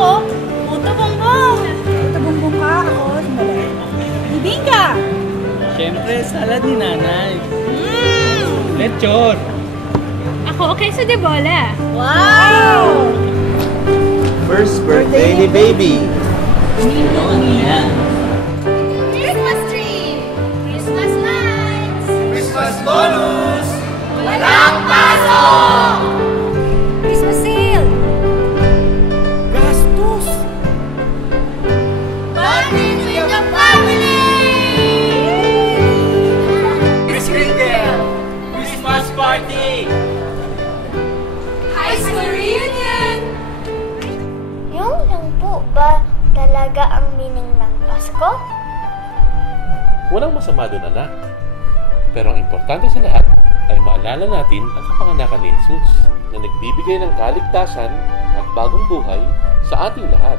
ako. Puto bongbong. Puto bongbong ka. Ako, sandali. Bibingka. Siyempre, salad ni nanay. Lechon. Ako, queso de bola. Wow! First birthday ni baby. Christmas tree! Christmas lights! Christmas bonus! Walang pasok! Christmas sale. Gastos! Bonding with the family! Chris Kringle! Christmas party! High school reunion! Yung lang po ba talaga ang meaning ng Pasko? Walang masama doon, anak. Pero ang importante sa lahat ay maalala natin ang kapanganakan ni Jesus na nagbibigay ng kaligtasan at bagong buhay sa ating lahat.